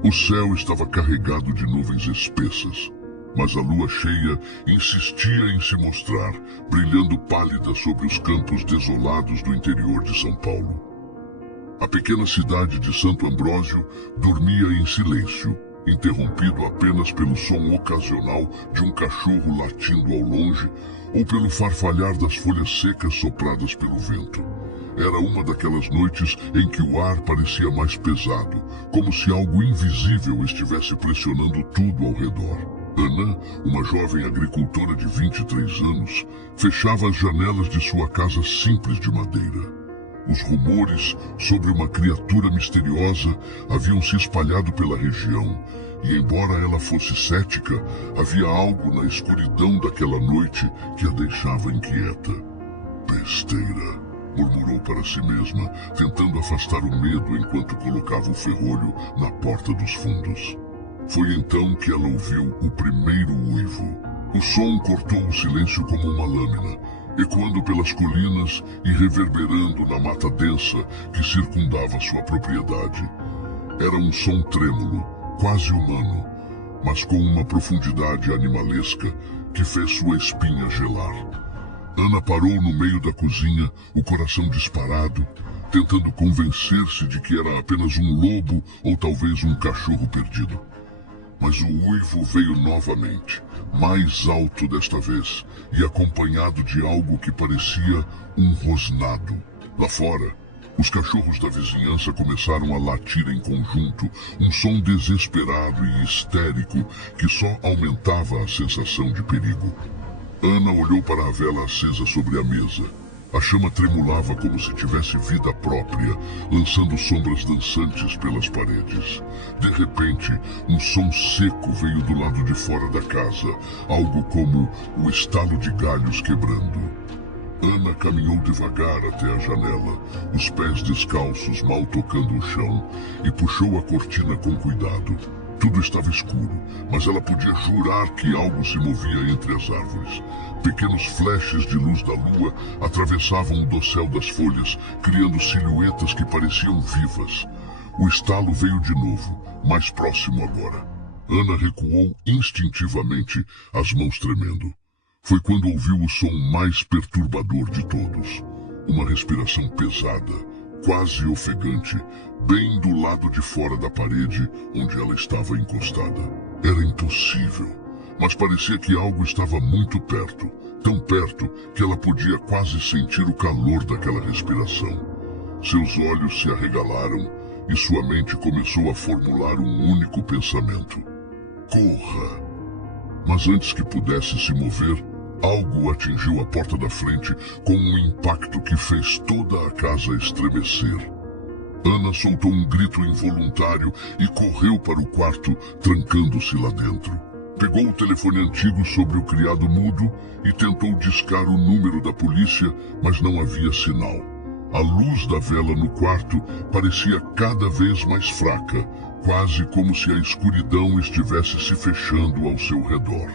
O céu estava carregado de nuvens espessas, mas a lua cheia insistia em se mostrar, brilhando pálida sobre os campos desolados do interior de São Paulo. A pequena cidade de Santo Ambrósio dormia em silêncio, interrompido apenas pelo som ocasional de um cachorro latindo ao longe ou pelo farfalhar das folhas secas sopradas pelo vento. Era uma daquelas noites em que o ar parecia mais pesado, como se algo invisível estivesse pressionando tudo ao redor. Ana, uma jovem agricultora de 23 anos, fechava as janelas de sua casa simples de madeira. Os rumores sobre uma criatura misteriosa haviam se espalhado pela região, e embora ela fosse cética, havia algo na escuridão daquela noite que a deixava inquieta. Besteira, murmurou para si mesma, tentando afastar o medo enquanto colocava o ferrolho na porta dos fundos. Foi então que ela ouviu o primeiro uivo. O som cortou o silêncio como uma lâmina, ecoando pelas colinas e reverberando na mata densa que circundava sua propriedade. Era um som trêmulo, quase humano, mas com uma profundidade animalesca que fez sua espinha gelar. Ana parou no meio da cozinha, o coração disparado, tentando convencer-se de que era apenas um lobo ou talvez um cachorro perdido. Mas o uivo veio novamente, mais alto desta vez, e acompanhado de algo que parecia um rosnado. Lá fora, os cachorros da vizinhança começaram a latir em conjunto, um som desesperado e histérico que só aumentava a sensação de perigo. Ana olhou para a vela acesa sobre a mesa. A chama tremulava como se tivesse vida própria, lançando sombras dançantes pelas paredes. De repente, um som seco veio do lado de fora da casa, algo como o estalo de galhos quebrando. Ana caminhou devagar até a janela, os pés descalços mal tocando o chão, e puxou a cortina com cuidado. Tudo estava escuro, mas ela podia jurar que algo se movia entre as árvores. Pequenos flashes de luz da lua atravessavam o dossel das folhas, criando silhuetas que pareciam vivas. O estalo veio de novo, mais próximo agora. Ana recuou instintivamente, as mãos tremendo. Foi quando ouviu o som mais perturbador de todos. Uma respiração pesada, quase ofegante, bem do lado de fora da parede onde ela estava encostada. Era impossível, mas parecia que algo estava muito perto, tão perto que ela podia quase sentir o calor daquela respiração. Seus olhos se arregalaram e sua mente começou a formular um único pensamento: corra! Mas antes que pudesse se mover, algo atingiu a porta da frente com um impacto que fez toda a casa estremecer. Ana soltou um grito involuntário e correu para o quarto, trancando-se lá dentro. Pegou o telefone antigo sobre o criado mudo e tentou discar o número da polícia, mas não havia sinal. A luz da vela no quarto parecia cada vez mais fraca, quase como se a escuridão estivesse se fechando ao seu redor.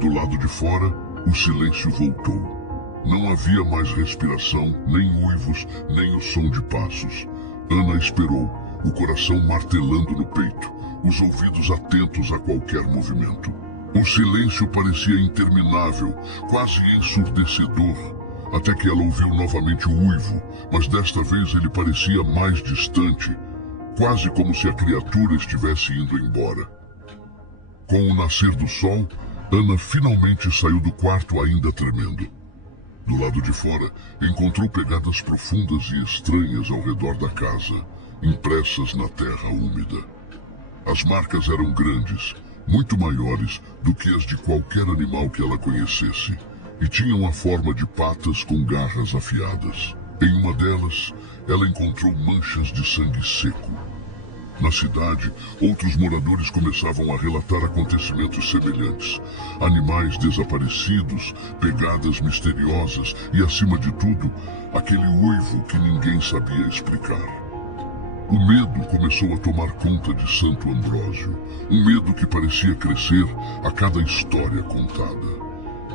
Do lado de fora, o silêncio voltou. Não havia mais respiração, nem uivos, nem o som de passos. Ana esperou, o coração martelando no peito, os ouvidos atentos a qualquer movimento. O silêncio parecia interminável, quase ensurdecedor, até que ela ouviu novamente o uivo, mas desta vez ele parecia mais distante, quase como se a criatura estivesse indo embora. Com o nascer do sol, Ana finalmente saiu do quarto ainda tremendo. Do lado de fora, encontrou pegadas profundas e estranhas ao redor da casa, impressas na terra úmida. As marcas eram grandes, muito maiores do que as de qualquer animal que ela conhecesse, e tinham a forma de patas com garras afiadas. Em uma delas, ela encontrou manchas de sangue seco. Na cidade, outros moradores começavam a relatar acontecimentos semelhantes. Animais desaparecidos, pegadas misteriosas e, acima de tudo, aquele uivo que ninguém sabia explicar. O medo começou a tomar conta de Santo Ambrósio, um medo que parecia crescer a cada história contada.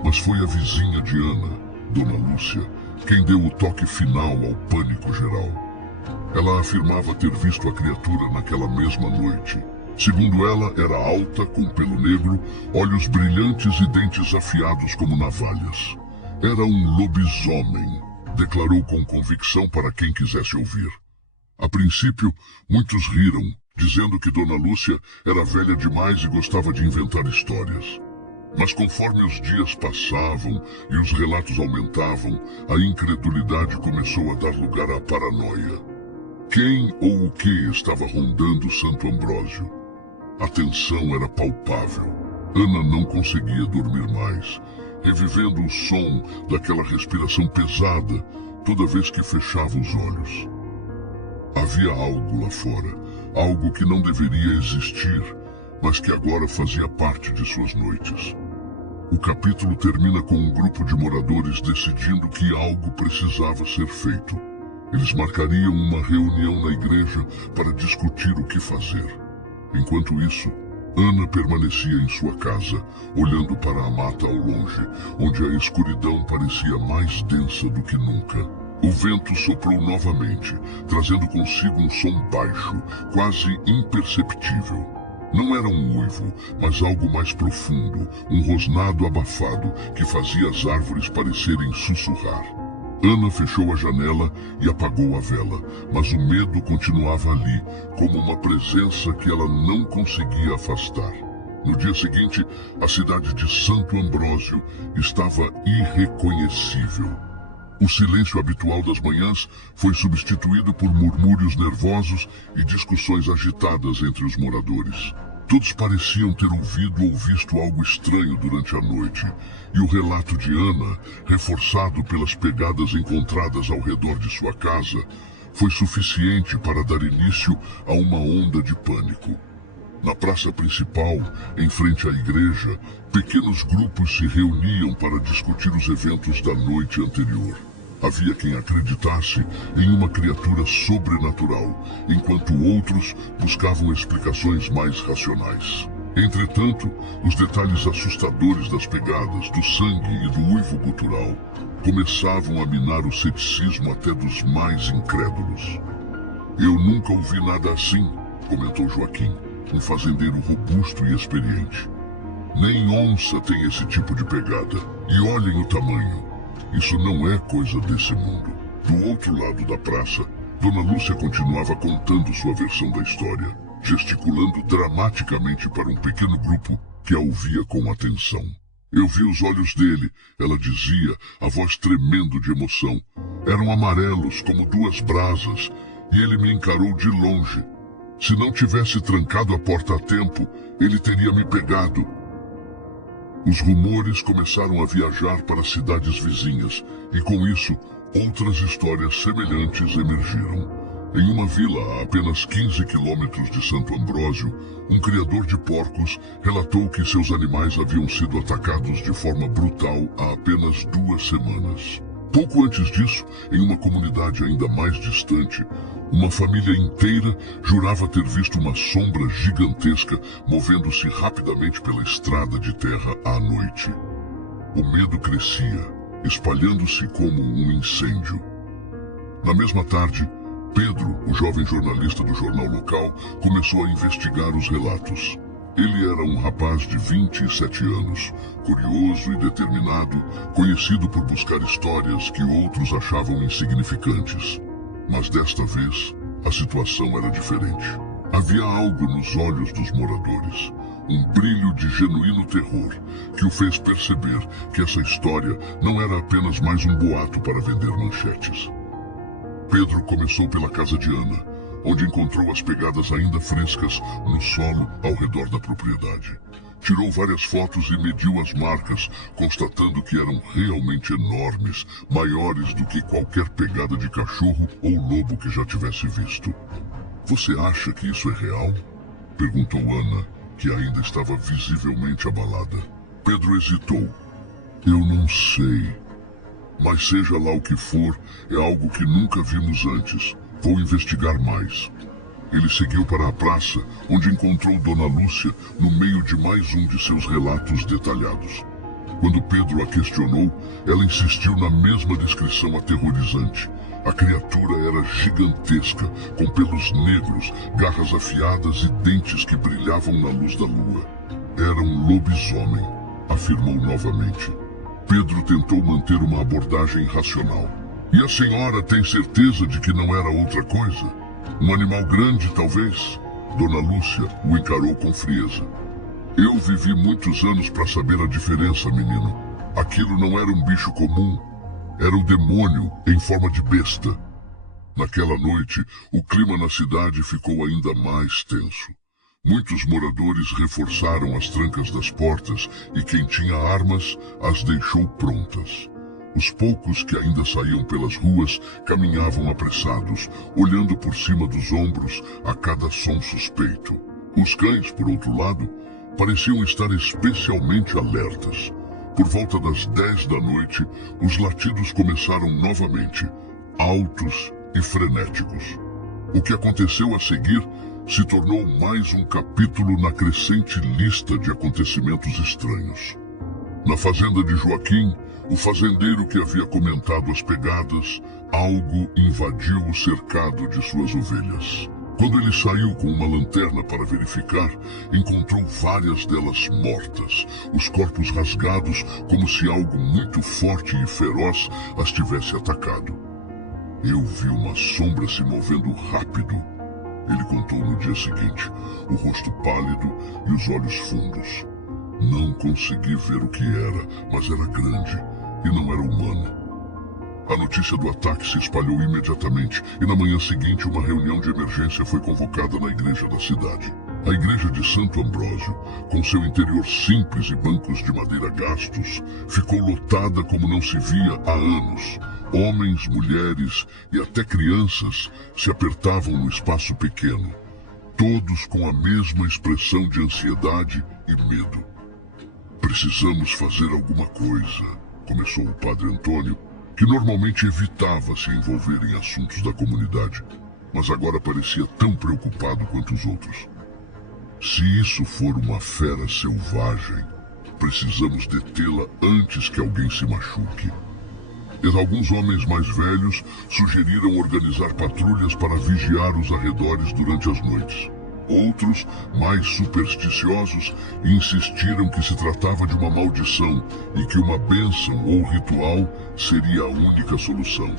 Mas foi a vizinha de Ana, Dona Lúcia, quem deu o toque final ao pânico geral. Ela afirmava ter visto a criatura naquela mesma noite, Segundo ela, era alta, com pelo negro, olhos brilhantes e dentes afiados como navalhas. Era um lobisomem, declarou com convicção para quem quisesse ouvir. A princípio, muitos riram, dizendo que Dona Lúcia era velha demais e gostava de inventar histórias. Mas conforme os dias passavam e os relatos aumentavam, a incredulidade começou a dar lugar à paranoia. Quem ou o que estava rondando Santo Ambrósio? A tensão era palpável. Ana não conseguia dormir mais, revivendo o som daquela respiração pesada toda vez que fechava os olhos. Havia algo lá fora, algo que não deveria existir, mas que agora fazia parte de suas noites. O capítulo termina com um grupo de moradores decidindo que algo precisava ser feito. Eles marcariam uma reunião na igreja para discutir o que fazer. Enquanto isso, Ana permanecia em sua casa, olhando para a mata ao longe, onde a escuridão parecia mais densa do que nunca. O vento soprou novamente, trazendo consigo um som baixo, quase imperceptível. Não era um uivo, mas algo mais profundo, um rosnado abafado que fazia as árvores parecerem sussurrar. Ana fechou a janela e apagou a vela, mas o medo continuava ali, como uma presença que ela não conseguia afastar. No dia seguinte, a cidade de Santo Ambrósio estava irreconhecível. O silêncio habitual das manhãs foi substituído por murmúrios nervosos e discussões agitadas entre os moradores. Todos pareciam ter ouvido ou visto algo estranho durante a noite, e o relato de Ana, reforçado pelas pegadas encontradas ao redor de sua casa, foi suficiente para dar início a uma onda de pânico. Na praça principal, em frente à igreja, pequenos grupos se reuniam para discutir os eventos da noite anterior. Havia quem acreditasse em uma criatura sobrenatural, enquanto outros buscavam explicações mais racionais. Entretanto, os detalhes assustadores das pegadas, do sangue e do uivo gutural começavam a minar o ceticismo até dos mais incrédulos. "Eu nunca ouvi nada assim", comentou Joaquim, um fazendeiro robusto e experiente. "Nem onça tem esse tipo de pegada. E olhem o tamanho. Isso não é coisa desse mundo." Do outro lado da praça, Dona Lúcia continuava contando sua versão da história, gesticulando dramaticamente para um pequeno grupo que a ouvia com atenção. "Eu vi os olhos dele", ela dizia, a voz tremendo de emoção. "Eram amarelos como duas brasas, e ele me encarou de longe. Se não tivesse trancado a porta a tempo, ele teria me pegado." Os rumores começaram a viajar para cidades vizinhas, e com isso, outras histórias semelhantes emergiram. Em uma vila a apenas 15 quilômetros de Santo Ambrósio, um criador de porcos relatou que seus animais haviam sido atacados de forma brutal há apenas 2 semanas. Pouco antes disso, em uma comunidade ainda mais distante, uma família inteira jurava ter visto uma sombra gigantesca movendo-se rapidamente pela estrada de terra à noite. O medo crescia, espalhando-se como um incêndio. Na mesma tarde, Pedro, o jovem jornalista do jornal local, começou a investigar os relatos. Ele era um rapaz de 27 anos, curioso e determinado, conhecido por buscar histórias que outros achavam insignificantes. Mas desta vez, a situação era diferente. Havia algo nos olhos dos moradores, um brilho de genuíno terror, que o fez perceber que essa história não era apenas mais um boato para vender manchetes. Pedro começou pela casa de Ana, onde encontrou as pegadas ainda frescas no solo ao redor da propriedade. Tirou várias fotos e mediu as marcas, constatando que eram realmente enormes, maiores do que qualquer pegada de cachorro ou lobo que já tivesse visto. "Você acha que isso é real?" perguntou Ana, que ainda estava visivelmente abalada. Pedro hesitou. "Eu não sei. Mas seja lá o que for, é algo que nunca vimos antes. Vou investigar mais." Ele seguiu para a praça, onde encontrou Dona Lúcia no meio de mais um de seus relatos detalhados. Quando Pedro a questionou, ela insistiu na mesma descrição aterrorizante, A criatura era gigantesca, com pelos negros, garras afiadas e dentes que brilhavam na luz da lua. Era um lobisomem, afirmou novamente. Pedro tentou manter uma abordagem racional. E a senhora tem certeza de que não era outra coisa? Um animal grande, talvez? Dona Lúcia o encarou com frieza. Eu vivi muitos anos para saber a diferença, menino. Aquilo não era um bicho comum. Era o demônio em forma de besta. Naquela noite, o clima na cidade ficou ainda mais tenso. Muitos moradores reforçaram as trancas das portas e quem tinha armas as deixou prontas. Os poucos que ainda saíam pelas ruas caminhavam apressados, olhando por cima dos ombros a cada som suspeito. Os cães, por outro lado, pareciam estar especialmente alertas. Por volta das 10 da noite, os latidos começaram novamente, altos e frenéticos. O que aconteceu a seguir se tornou mais um capítulo na crescente lista de acontecimentos estranhos. Na fazenda de Joaquim, o fazendeiro que havia comentado as pegadas, algo invadiu o cercado de suas ovelhas. Quando ele saiu com uma lanterna para verificar, encontrou várias delas mortas, os corpos rasgados como se algo muito forte e feroz as tivesse atacado. Eu vi uma sombra se movendo rápido, ele contou no dia seguinte, o rosto pálido e os olhos fundos. Não consegui ver o que era, mas era grande e não era humano. A notícia do ataque se espalhou imediatamente e na manhã seguinte uma reunião de emergência foi convocada na igreja da cidade. A igreja de Santo Ambrósio, com seu interior simples e bancos de madeira gastos, ficou lotada como não se via há anos. Homens, mulheres e até crianças se apertavam no espaço pequeno, todos com a mesma expressão de ansiedade e medo. Precisamos fazer alguma coisa, começou o padre Antônio, que normalmente evitava se envolver em assuntos da comunidade, mas agora parecia tão preocupado quanto os outros. Se isso for uma fera selvagem, precisamos detê-la antes que alguém se machuque. E alguns homens mais velhos sugeriram organizar patrulhas para vigiar os arredores durante as noites. Outros, mais supersticiosos, insistiram que se tratava de uma maldição e que uma bênção ou ritual seria a única solução.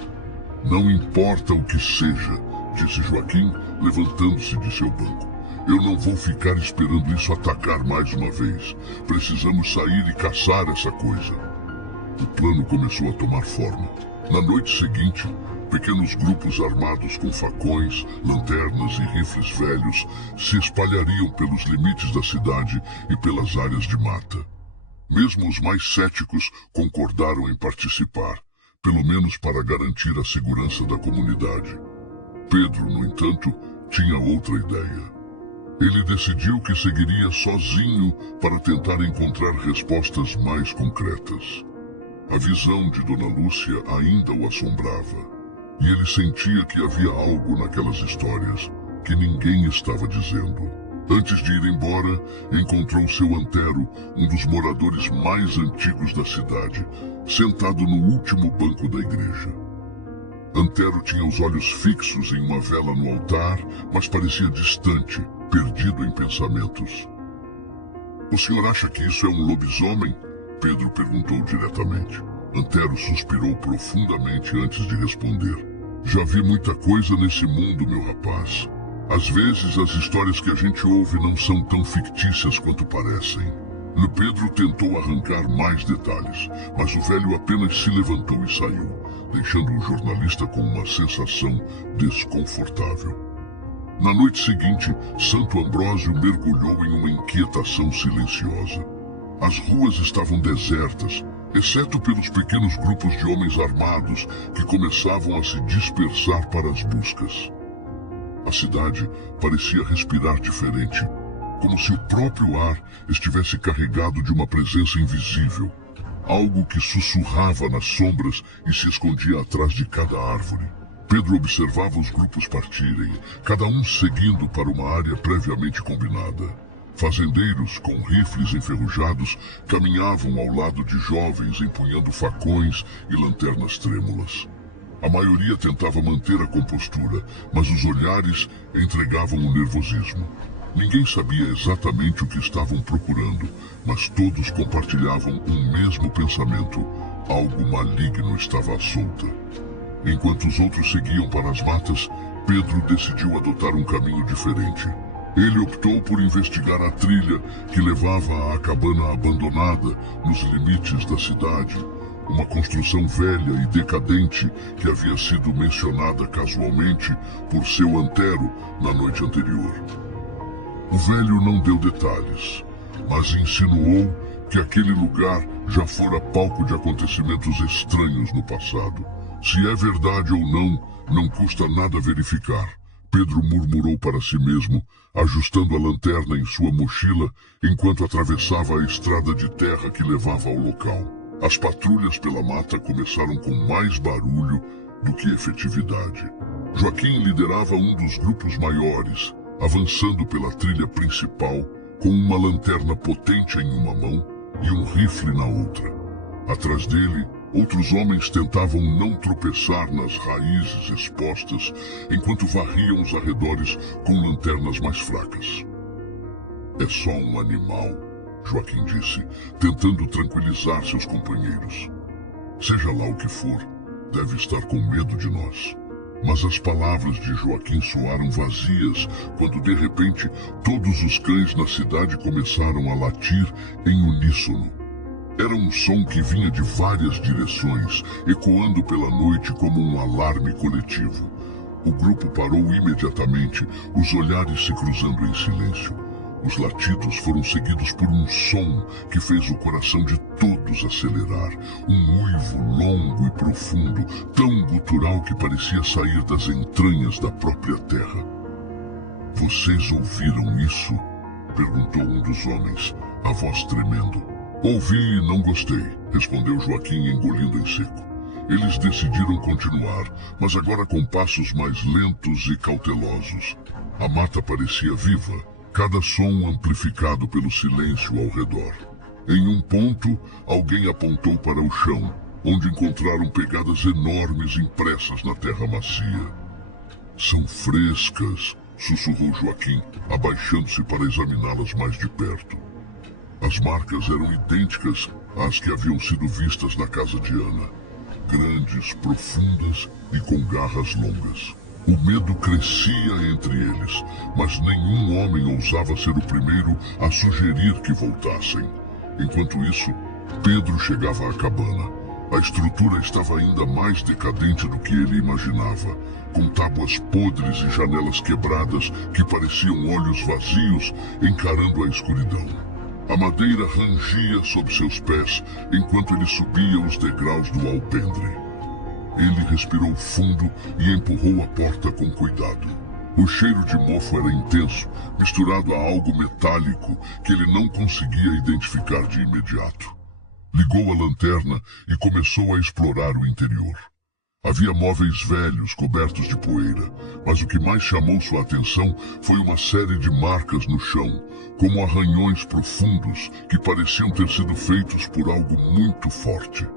Não importa o que seja, disse Joaquim, levantando-se de seu banco. Eu não vou ficar esperando isso atacar mais uma vez. Precisamos sair e caçar essa coisa. O plano começou a tomar forma. Na noite seguinte, pequenos grupos armados com facões, lanternas e rifles velhos se espalhariam pelos limites da cidade e pelas áreas de mata. Mesmo os mais céticos concordaram em participar, pelo menos para garantir a segurança da comunidade. Pedro, no entanto, tinha outra ideia. Ele decidiu que seguiria sozinho para tentar encontrar respostas mais concretas. A visão de Dona Lúcia ainda o assombrava. E ele sentia que havia algo naquelas histórias que ninguém estava dizendo. Antes de ir embora, encontrou seu Antero, um dos moradores mais antigos da cidade, sentado no último banco da igreja. Antero tinha os olhos fixos em uma vela no altar, mas parecia distante, perdido em pensamentos. "O senhor acha que isso é um lobisomem?" Pedro perguntou diretamente. Antero suspirou profundamente antes de responder. "Já vi muita coisa nesse mundo, meu rapaz. Às vezes as histórias que a gente ouve não são tão fictícias quanto parecem." Pedro tentou arrancar mais detalhes, mas o velho apenas se levantou e saiu, deixando o jornalista com uma sensação desconfortável. Na noite seguinte, Santo Ambrósio mergulhou em uma inquietação silenciosa. As ruas estavam desertas, exceto pelos pequenos grupos de homens armados que começavam a se dispersar para as buscas. A cidade parecia respirar diferente, como se o próprio ar estivesse carregado de uma presença invisível, algo que sussurrava nas sombras e se escondia atrás de cada árvore. Pedro observava os grupos partirem, cada um seguindo para uma área previamente combinada. Fazendeiros com rifles enferrujados caminhavam ao lado de jovens empunhando facões e lanternas trêmulas. A maioria tentava manter a compostura, mas os olhares entregavam o nervosismo. Ninguém sabia exatamente o que estavam procurando, mas todos compartilhavam um mesmo pensamento. Algo maligno estava à solta. Enquanto os outros seguiam para as matas, Pedro decidiu adotar um caminho diferente. Ele optou por investigar a trilha que levava à cabana abandonada nos limites da cidade, uma construção velha e decadente que havia sido mencionada casualmente por seu antero na noite anterior. O velho não deu detalhes, mas insinuou que aquele lugar já fora palco de acontecimentos estranhos no passado. Se é verdade ou não, não custa nada verificar, Pedro murmurou para si mesmo, ajustando a lanterna em sua mochila enquanto atravessava a estrada de terra que levava ao local. As patrulhas pela mata começaram com mais barulho do que efetividade. Joaquim liderava um dos grupos maiores, avançando pela trilha principal com uma lanterna potente em uma mão e um rifle na outra. Atrás dele, outros homens tentavam não tropeçar nas raízes expostas enquanto varriam os arredores com lanternas mais fracas. É só um animal, Joaquim disse, tentando tranquilizar seus companheiros. Seja lá o que for, deve estar com medo de nós. Mas as palavras de Joaquim soaram vazias quando, de repente, todos os cães na cidade começaram a latir em uníssono. Era um som que vinha de várias direções, ecoando pela noite como um alarme coletivo. O grupo parou imediatamente, os olhares se cruzando em silêncio. Os latidos foram seguidos por um som que fez o coração de todos acelerar. Um uivo longo e profundo, tão gutural que parecia sair das entranhas da própria terra. "Vocês ouviram isso?" perguntou um dos homens, a voz tremendo. "Ouvi e não gostei", respondeu Joaquim, engolindo em seco. Eles decidiram continuar, mas agora com passos mais lentos e cautelosos. A mata parecia viva, cada som amplificado pelo silêncio ao redor. Em um ponto, alguém apontou para o chão, onde encontraram pegadas enormes impressas na terra macia. "São frescas", sussurrou Joaquim, abaixando-se para examiná-las mais de perto. As marcas eram idênticas às que haviam sido vistas na casa de Ana, grandes, profundas e com garras longas. O medo crescia entre eles, mas nenhum homem ousava ser o primeiro a sugerir que voltassem. Enquanto isso, Pedro chegava à cabana. A estrutura estava ainda mais decadente do que ele imaginava, com tábuas podres e janelas quebradas que pareciam olhos vazios encarando a escuridão. A madeira rangia sob seus pés enquanto ele subia os degraus do alpendre. Ele respirou fundo e empurrou a porta com cuidado. O cheiro de mofo era intenso, misturado a algo metálico que ele não conseguia identificar de imediato. Ligou a lanterna e começou a explorar o interior. Havia móveis velhos cobertos de poeira, mas o que mais chamou sua atenção foi uma série de marcas no chão, como arranhões profundos que pareciam ter sido feitos por algo muito forte.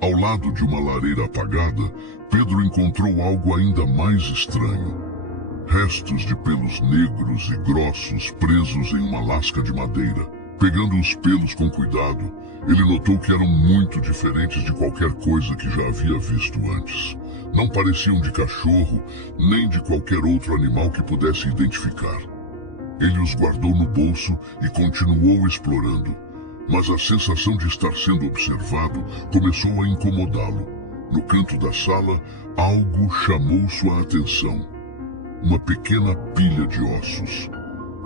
Ao lado de uma lareira apagada, Pedro encontrou algo ainda mais estranho. Restos de pelos negros e grossos presos em uma lasca de madeira. Pegando os pelos com cuidado, ele notou que eram muito diferentes de qualquer coisa que já havia visto antes. Não pareciam de cachorro, nem de qualquer outro animal que pudesse identificar. Ele os guardou no bolso e continuou explorando. Mas a sensação de estar sendo observado começou a incomodá-lo. No canto da sala, algo chamou sua atenção. Uma pequena pilha de ossos.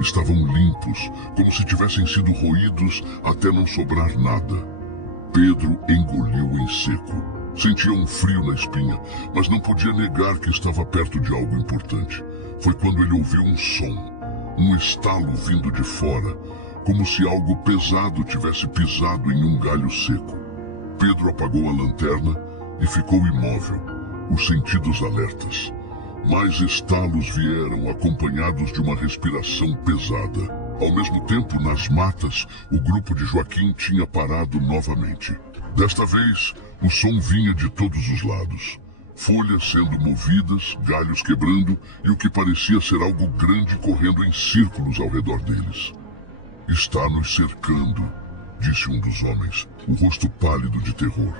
Estavam limpos, como se tivessem sido roídos até não sobrar nada. Pedro engoliu em seco. Sentia um frio na espinha, mas não podia negar que estava perto de algo importante. Foi quando ele ouviu um som, um estalo vindo de fora, como se algo pesado tivesse pisado em um galho seco. Pedro apagou a lanterna e ficou imóvel, os sentidos alertas. Mais estalos vieram, acompanhados de uma respiração pesada. Ao mesmo tempo, nas matas, o grupo de Joaquim tinha parado novamente. Desta vez, o som vinha de todos os lados. Folhas sendo movidas, galhos quebrando e o que parecia ser algo grande correndo em círculos ao redor deles. "Está nos cercando", disse um dos homens, o rosto pálido de terror.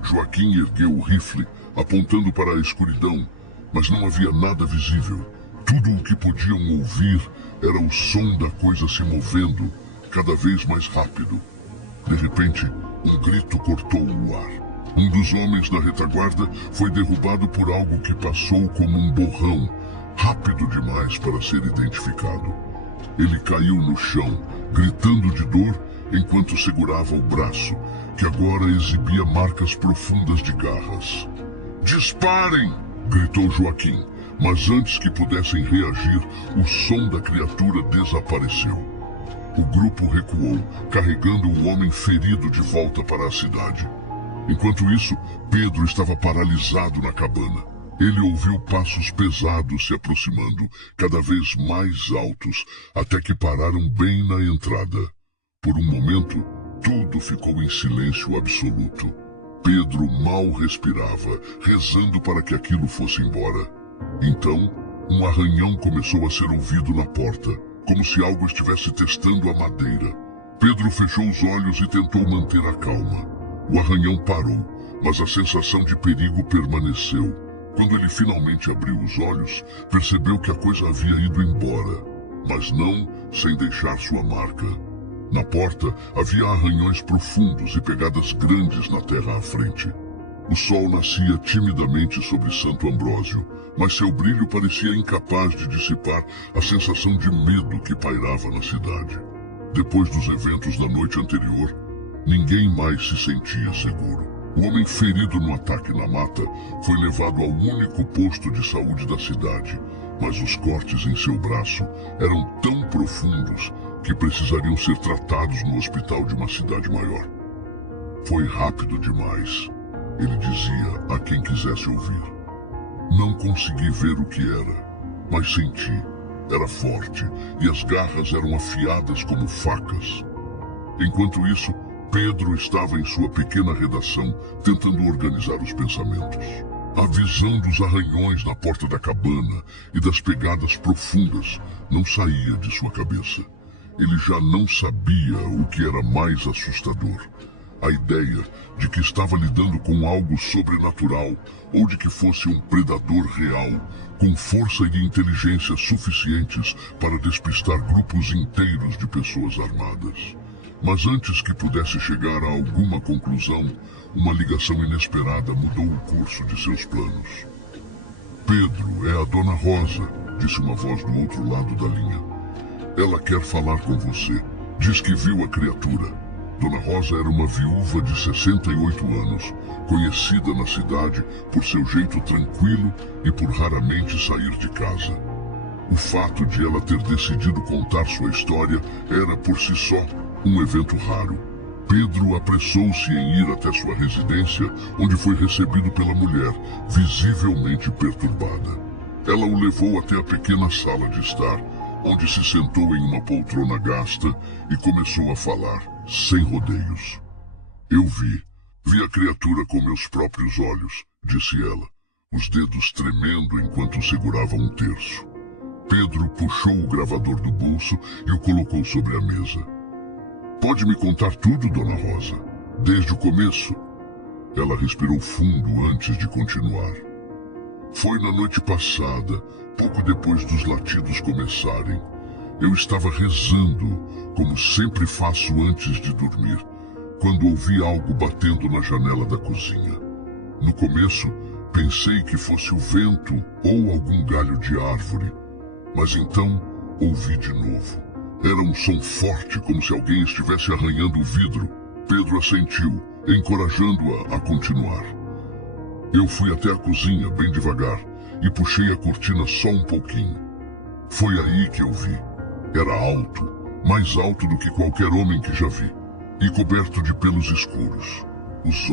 Joaquim ergueu o rifle, apontando para a escuridão, mas não havia nada visível. Tudo o que podiam ouvir era o som da coisa se movendo, cada vez mais rápido. De repente, um grito cortou o ar. Um dos homens da retaguarda foi derrubado por algo que passou como um borrão, rápido demais para ser identificado. Ele caiu no chão, gritando de dor enquanto segurava o braço, que agora exibia marcas profundas de garras. "Disparem!" gritou Joaquim, mas antes que pudessem reagir, o som da criatura desapareceu. O grupo recuou, carregando o homem ferido de volta para a cidade. Enquanto isso, Pedro estava paralisado na cabana. Ele ouviu passos pesados se aproximando, cada vez mais altos, até que pararam bem na entrada. Por um momento, tudo ficou em silêncio absoluto. Pedro mal respirava, rezando para que aquilo fosse embora. Então, um arranhão começou a ser ouvido na porta, como se algo estivesse testando a madeira. Pedro fechou os olhos e tentou manter a calma. O arranhão parou, mas a sensação de perigo permaneceu. Quando ele finalmente abriu os olhos, percebeu que a coisa havia ido embora, mas não sem deixar sua marca. Na porta havia arranhões profundos e pegadas grandes na terra à frente. O sol nascia timidamente sobre Santo Ambrósio, mas seu brilho parecia incapaz de dissipar a sensação de medo que pairava na cidade. Depois dos eventos da noite anterior, ninguém mais se sentia seguro. O homem ferido no ataque na mata foi levado ao único posto de saúde da cidade, mas os cortes em seu braço eram tão profundos que precisariam ser tratados no hospital de uma cidade maior. "Foi rápido demais", ele dizia a quem quisesse ouvir. "Não consegui ver o que era, mas senti. Era forte e as garras eram afiadas como facas." Enquanto isso, Pedro estava em sua pequena redação, tentando organizar os pensamentos. A visão dos arranhões na porta da cabana e das pegadas profundas não saía de sua cabeça. Ele já não sabia o que era mais assustador: a ideia de que estava lidando com algo sobrenatural ou de que fosse um predador real, com força e inteligência suficientes para despistar grupos inteiros de pessoas armadas. Mas antes que pudesse chegar a alguma conclusão, uma ligação inesperada mudou o curso de seus planos. "Pedro, é a Dona Rosa", disse uma voz do outro lado da linha. "Ela quer falar com você. Diz que viu a criatura." Dona Rosa era uma viúva de 68 anos, conhecida na cidade por seu jeito tranquilo e por raramente sair de casa. O fato de ela ter decidido contar sua história era, por si só, um evento raro. Pedro apressou-se em ir até sua residência, onde foi recebido pela mulher, visivelmente perturbada. Ela o levou até a pequena sala de estar, onde se sentou em uma poltrona gasta e começou a falar, sem rodeios. "Eu vi a criatura com meus próprios olhos", disse ela, os dedos tremendo enquanto segurava um terço. Pedro puxou o gravador do bolso e o colocou sobre a mesa. "Pode me contar tudo, Dona Rosa? Desde o começo?" Ela respirou fundo antes de continuar. "Foi na noite passada, pouco depois dos latidos começarem. Eu estava rezando, como sempre faço antes de dormir, quando ouvi algo batendo na janela da cozinha. No começo, pensei que fosse o vento ou algum galho de árvore, mas então ouvi de novo. Era um som forte, como se alguém estivesse arranhando o vidro." Pedro assentiu, encorajando-a a continuar. "Eu fui até a cozinha, bem devagar, e puxei a cortina só um pouquinho. Foi aí que eu vi. Era alto, mais alto do que qualquer homem que já vi, e coberto de pelos escuros. Os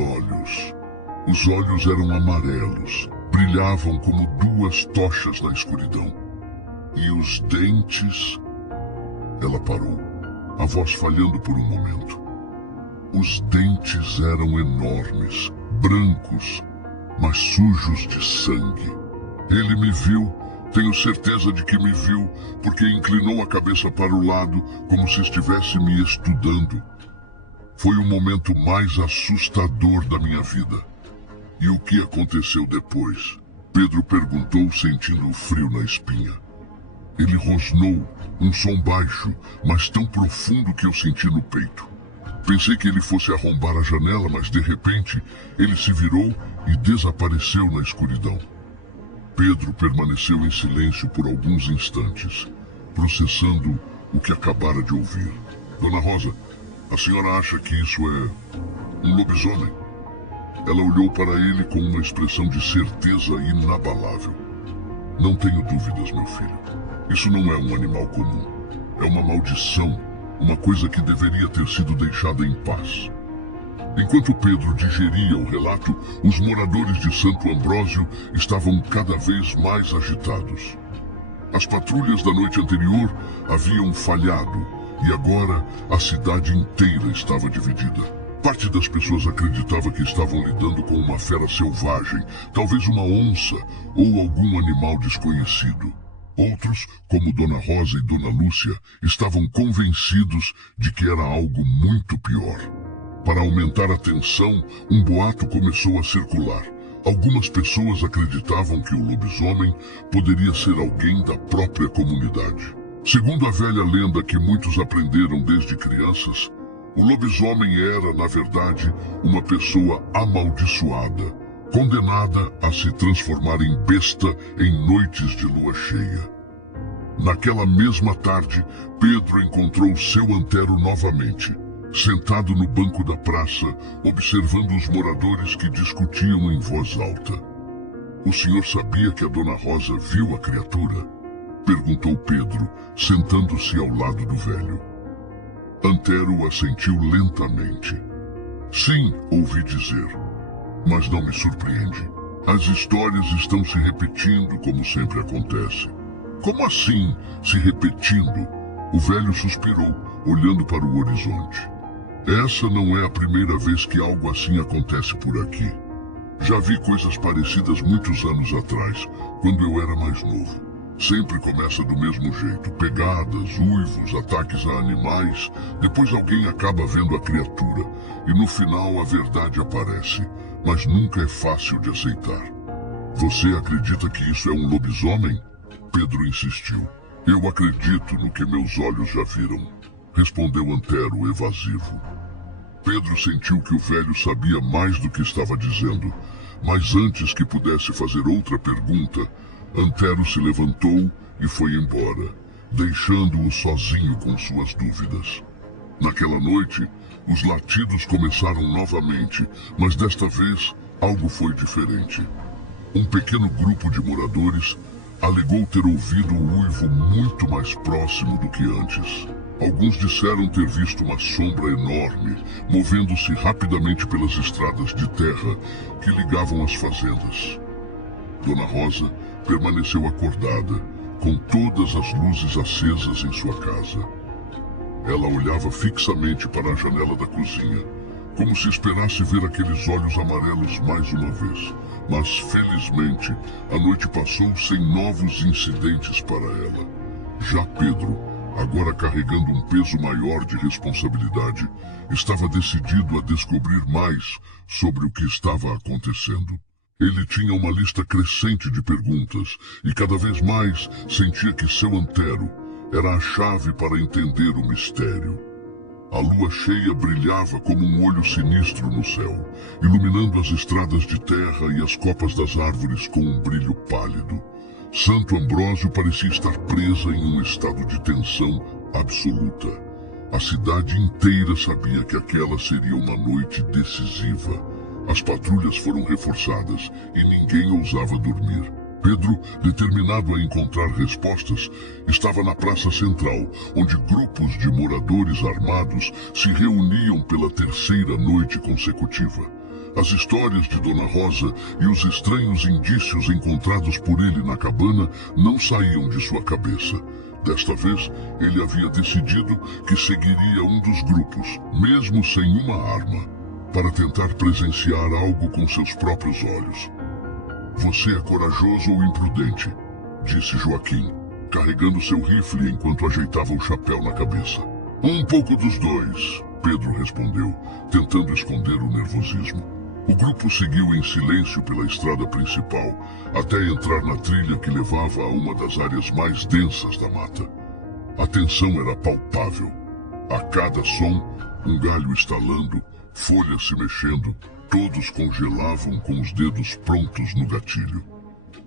olhos eram amarelos, brilhavam como duas tochas na escuridão. E os dentes..." Ela parou, a voz falhando por um momento. "Os dentes eram enormes, brancos, mas sujos de sangue. Ele me viu, tenho certeza de que me viu, porque inclinou a cabeça para o lado, como se estivesse me estudando. Foi o momento mais assustador da minha vida. E o que aconteceu depois? Pedro perguntou, sentindo o frio na espinha. Ele rosnou, um som baixo, mas tão profundo que eu senti no peito. Pensei que ele fosse arrombar a janela, mas de repente ele se virou e desapareceu na escuridão. Pedro permaneceu em silêncio por alguns instantes, processando o que acabara de ouvir. Dona Rosa, a senhora acha que isso é um lobisomem? Ela olhou para ele com uma expressão de certeza inabalável. Não tenho dúvidas, meu filho. Isso não é um animal comum. É uma maldição, uma coisa que deveria ter sido deixada em paz. Enquanto Pedro digeria o relato, os moradores de Santo Ambrósio estavam cada vez mais agitados. As patrulhas da noite anterior haviam falhado e agora a cidade inteira estava dividida. Parte das pessoas acreditava que estavam lidando com uma fera selvagem, talvez uma onça ou algum animal desconhecido. Outros, como Dona Rosa e Dona Lúcia, estavam convencidos de que era algo muito pior. Para aumentar a tensão, um boato começou a circular. Algumas pessoas acreditavam que o lobisomem poderia ser alguém da própria comunidade. Segundo a velha lenda que muitos aprenderam desde crianças, o lobisomem era, na verdade, uma pessoa amaldiçoada, condenada a se transformar em besta em noites de lua cheia. Naquela mesma tarde, Pedro encontrou seu Antero novamente, sentado no banco da praça, observando os moradores que discutiam em voz alta. O senhor sabia que a Dona Rosa viu a criatura? Perguntou Pedro, sentando-se ao lado do velho. Antero assentiu lentamente. Sim, ouvi dizer, mas não me surpreende. As histórias estão se repetindo, como sempre acontece. Como assim, se repetindo? O velho suspirou, olhando para o horizonte. Essa não é a primeira vez que algo assim acontece por aqui. Já vi coisas parecidas muitos anos atrás, quando eu era mais novo. Sempre começa do mesmo jeito, pegadas, uivos, ataques a animais, depois alguém acaba vendo a criatura, e no final a verdade aparece, mas nunca é fácil de aceitar. Você acredita que isso é um lobisomem? Pedro insistiu. Eu acredito no que meus olhos já viram, respondeu Antero, evasivo. Pedro sentiu que o velho sabia mais do que estava dizendo, mas antes que pudesse fazer outra pergunta, Antero se levantou e foi embora, deixando-o sozinho com suas dúvidas. Naquela noite, os latidos começaram novamente, mas desta vez algo foi diferente. Um pequeno grupo de moradores alegou ter ouvido o uivo muito mais próximo do que antes. Alguns disseram ter visto uma sombra enorme, movendo-se rapidamente pelas estradas de terra que ligavam as fazendas. Dona Rosa permaneceu acordada, com todas as luzes acesas em sua casa. Ela olhava fixamente para a janela da cozinha, como se esperasse ver aqueles olhos amarelos mais uma vez. Mas, felizmente, a noite passou sem novos incidentes para ela. Já Pedro, agora carregando um peso maior de responsabilidade, estava decidido a descobrir mais sobre o que estava acontecendo. Ele tinha uma lista crescente de perguntas e cada vez mais sentia que seu Antero era a chave para entender o mistério. A lua cheia brilhava como um olho sinistro no céu, iluminando as estradas de terra e as copas das árvores com um brilho pálido. Santo Ambrósio parecia estar presa em um estado de tensão absoluta. A cidade inteira sabia que aquela seria uma noite decisiva. As patrulhas foram reforçadas e ninguém ousava dormir. Pedro, determinado a encontrar respostas, estava na praça central, onde grupos de moradores armados se reuniam pela terceira noite consecutiva. As histórias de Dona Rosa e os estranhos indícios encontrados por ele na cabana não saíam de sua cabeça. Desta vez, ele havia decidido que seguiria um dos grupos, mesmo sem uma arma, para tentar presenciar algo com seus próprios olhos. Você é corajoso ou imprudente? Disse Joaquim, carregando seu rifle enquanto ajeitava o chapéu na cabeça. Um pouco dos dois, Pedro respondeu, tentando esconder o nervosismo. O grupo seguiu em silêncio pela estrada principal, até entrar na trilha que levava a uma das áreas mais densas da mata. A tensão era palpável. A cada som, um galho estalando, folhas se mexendo, todos congelavam com os dedos prontos no gatilho.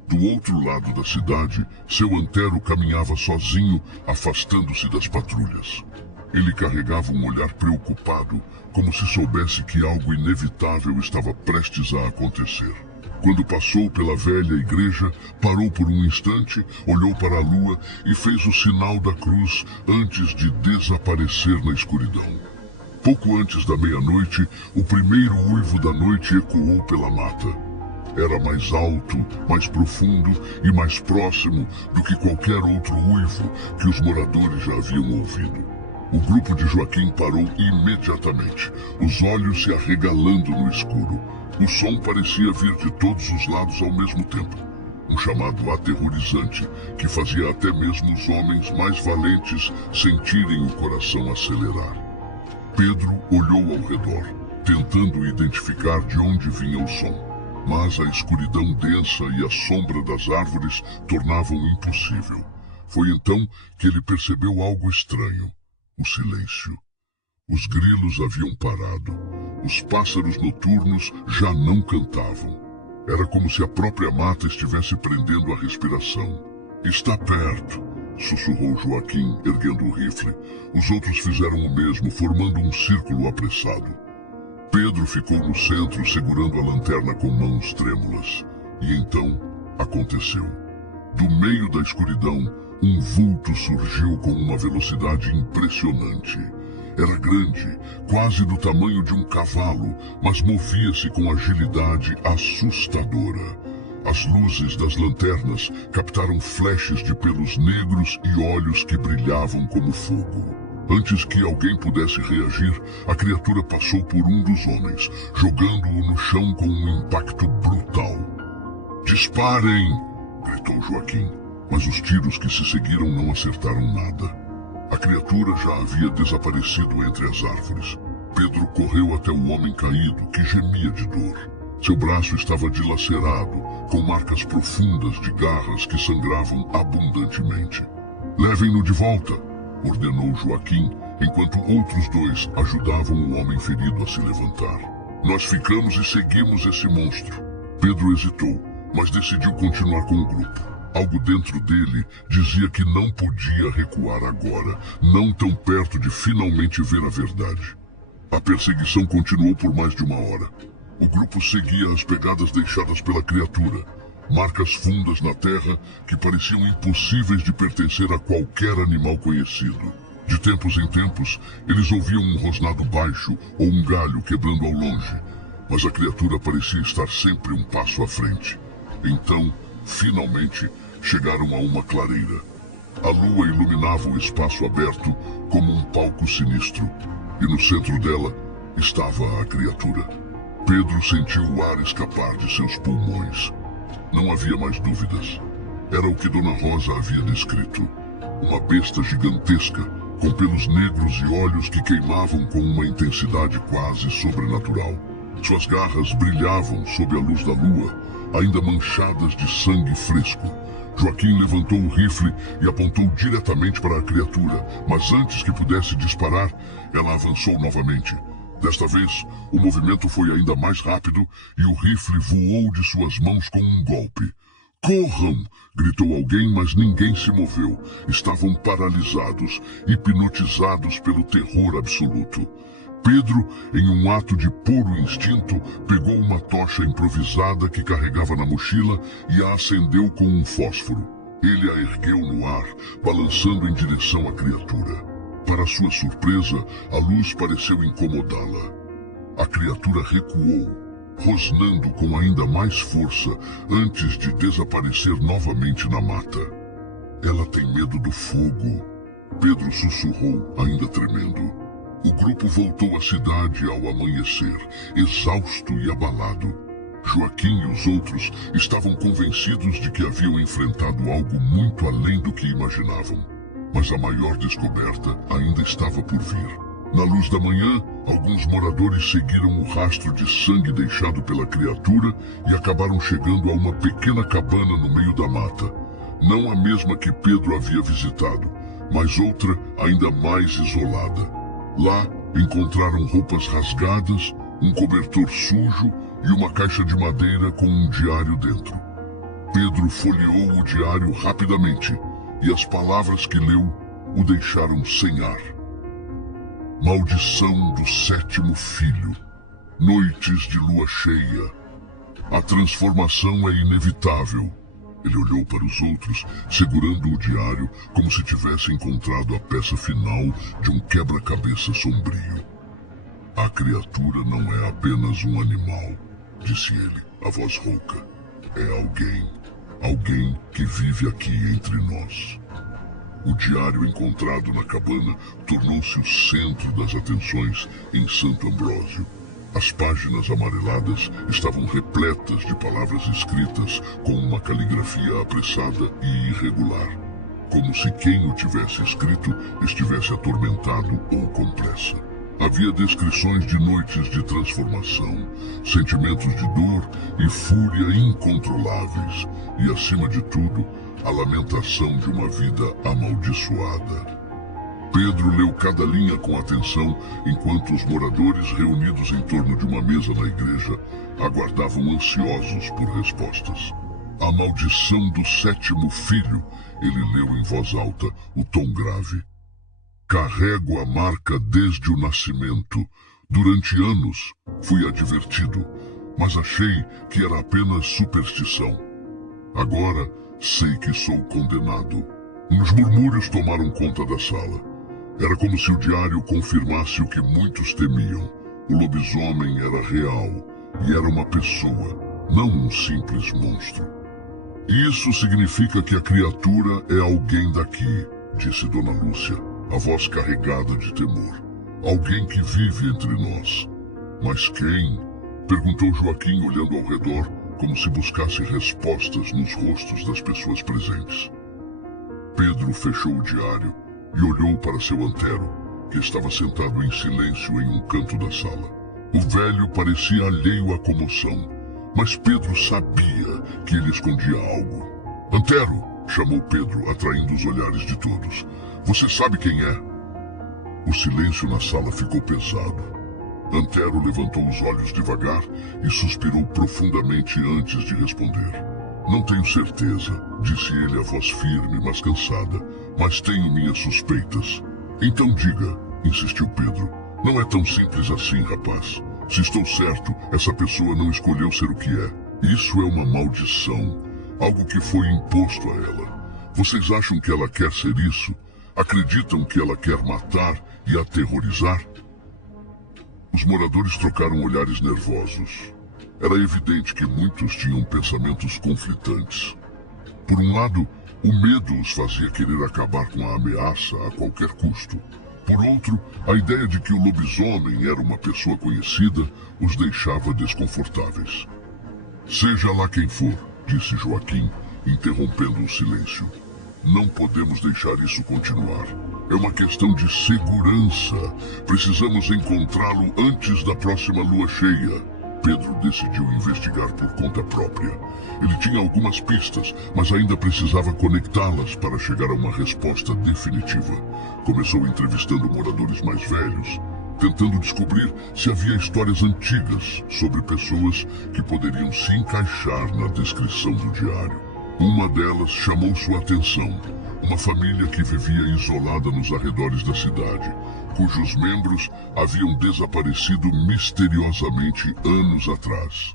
Do outro lado da cidade, seu antero caminhava sozinho, afastando-se das patrulhas. Ele carregava um olhar preocupado, como se soubesse que algo inevitável estava prestes a acontecer. Quando passou pela velha igreja, parou por um instante, olhou para a lua e fez o sinal da cruz antes de desaparecer na escuridão. Pouco antes da meia-noite, o primeiro uivo da noite ecoou pela mata. Era mais alto, mais profundo e mais próximo do que qualquer outro uivo que os moradores já haviam ouvido. O grupo de Joaquim parou imediatamente, os olhos se arregalando no escuro. O som parecia vir de todos os lados ao mesmo tempo. Um chamado aterrorizante que fazia até mesmo os homens mais valentes sentirem o coração acelerar. Pedro olhou ao redor, tentando identificar de onde vinha o som. Mas a escuridão densa e a sombra das árvores tornavam impossível. Foi então que ele percebeu algo estranho. O silêncio. Os grilos haviam parado. Os pássaros noturnos já não cantavam. Era como se a própria mata estivesse prendendo a respiração. Está perto, sussurrou Joaquim, erguendo o rifle. Os outros fizeram o mesmo, formando um círculo apressado. Pedro ficou no centro, segurando a lanterna com mãos trêmulas. E então, aconteceu. Do meio da escuridão, um vulto surgiu com uma velocidade impressionante. Era grande, quase do tamanho de um cavalo, mas movia-se com agilidade assustadora. As luzes das lanternas captaram flashes de pelos negros e olhos que brilhavam como fogo. Antes que alguém pudesse reagir, a criatura passou por um dos homens, jogando-o no chão com um impacto brutal. "Disparem!" gritou Joaquim. Mas os tiros que se seguiram não acertaram nada. A criatura já havia desaparecido entre as árvores. Pedro correu até o homem caído, que gemia de dor. Seu braço estava dilacerado, com marcas profundas de garras que sangravam abundantemente. "Levem-no de volta", ordenou Joaquim, enquanto outros dois ajudavam o homem ferido a se levantar. "Nós ficamos e seguimos esse monstro." Pedro hesitou, mas decidiu continuar com o grupo. Algo dentro dele dizia que não podia recuar agora, não tão perto de finalmente ver a verdade. A perseguição continuou por mais de uma hora. O grupo seguia as pegadas deixadas pela criatura, marcas fundas na terra que pareciam impossíveis de pertencer a qualquer animal conhecido. De tempos em tempos, eles ouviam um rosnado baixo ou um galho quebrando ao longe, mas a criatura parecia estar sempre um passo à frente. Então, finalmente, chegaram a uma clareira. A lua iluminava o espaço aberto como um palco sinistro, e no centro dela estava a criatura. Pedro sentiu o ar escapar de seus pulmões. Não havia mais dúvidas. Era o que Dona Rosa havia descrito. Uma besta gigantesca, com pelos negros e olhos que queimavam com uma intensidade quase sobrenatural. Suas garras brilhavam sob a luz da lua, ainda manchadas de sangue fresco. Joaquim levantou o rifle e apontou diretamente para a criatura, mas antes que pudesse disparar, ela avançou novamente. Desta vez, o movimento foi ainda mais rápido e o rifle voou de suas mãos com um golpe. "Corram!" gritou alguém, mas ninguém se moveu. Estavam paralisados, hipnotizados pelo terror absoluto. Pedro, em um ato de puro instinto, pegou uma tocha improvisada que carregava na mochila e a acendeu com um fósforo. Ele a ergueu no ar, balançando em direção à criatura. Para sua surpresa, a luz pareceu incomodá-la. A criatura recuou, rosnando com ainda mais força antes de desaparecer novamente na mata. "Ela tem medo do fogo", Pedro sussurrou, ainda tremendo. O grupo voltou à cidade ao amanhecer, exausto e abalado. Joaquim e os outros estavam convencidos de que haviam enfrentado algo muito além do que imaginavam. Mas a maior descoberta ainda estava por vir. Na luz da manhã, alguns moradores seguiram o rastro de sangue deixado pela criatura e acabaram chegando a uma pequena cabana no meio da mata. Não a mesma que Pedro havia visitado, mas outra ainda mais isolada. Lá, encontraram roupas rasgadas, um cobertor sujo e uma caixa de madeira com um diário dentro. Pedro folheou o diário rapidamente e as palavras que leu o deixaram sem ar. Maldição do 7º filho. Noites de lua cheia. A transformação é inevitável. Ele olhou para os outros, segurando o diário como se tivesse encontrado a peça final de um quebra-cabeça sombrio. A criatura não é apenas um animal, disse ele, a voz rouca. É alguém. Alguém que vive aqui entre nós. O diário encontrado na cabana tornou-se o centro das atenções em Santo Ambrósio. As páginas amareladas estavam repletas de palavras escritas com uma caligrafia apressada e irregular, como se quem o tivesse escrito estivesse atormentado ou com pressa. Havia descrições de noites de transformação, sentimentos de dor e fúria incontroláveis e, acima de tudo, a lamentação de uma vida amaldiçoada. Pedro leu cada linha com atenção enquanto os moradores reunidos em torno de uma mesa na igreja aguardavam ansiosos por respostas. A maldição do 7º filho, ele leu em voz alta, o tom grave. Carrego a marca desde o nascimento. Durante anos fui advertido, mas achei que era apenas superstição. Agora sei que sou condenado. Os murmúrios tomaram conta da sala. Era como se o diário confirmasse o que muitos temiam. O lobisomem era real e era uma pessoa, não um simples monstro. Isso significa que a criatura é alguém daqui, disse Dona Lúcia, a voz carregada de temor. Alguém que vive entre nós. Mas quem? Perguntou Joaquim, olhando ao redor, como se buscasse respostas nos rostos das pessoas presentes. Pedro fechou o diário e olhou para seu antero, que estava sentado em silêncio em um canto da sala. O velho parecia alheio à comoção, mas Pedro sabia que ele escondia algo. Antero, chamou Pedro, atraindo os olhares de todos. Você sabe quem é? O silêncio na sala ficou pesado. Antero levantou os olhos devagar e suspirou profundamente antes de responder. Não tenho certeza, disse ele, a voz firme, mas cansada, mas tenho minhas suspeitas. Então diga, insistiu Pedro. Não é tão simples assim, rapaz. Se estou certo, essa pessoa não escolheu ser o que é. Isso é uma maldição, algo que foi imposto a ela. Vocês acham que ela quer ser isso? Acreditam que ela quer matar e aterrorizar? Os moradores trocaram olhares nervosos. Era evidente que muitos tinham pensamentos conflitantes. Por um lado, o medo os fazia querer acabar com a ameaça a qualquer custo. Por outro, a ideia de que o lobisomem era uma pessoa conhecida os deixava desconfortáveis. Seja lá quem for, disse Joaquim, interrompendo o silêncio. Não podemos deixar isso continuar. É uma questão de segurança. Precisamos encontrá-lo antes da próxima lua cheia. Pedro decidiu investigar por conta própria. Ele tinha algumas pistas, mas ainda precisava conectá-las para chegar a uma resposta definitiva. Começou entrevistando moradores mais velhos, tentando descobrir se havia histórias antigas sobre pessoas que poderiam se encaixar na descrição do diário. Uma delas chamou sua atenção. Uma família que vivia isolada nos arredores da cidade, cujos membros haviam desaparecido misteriosamente anos atrás.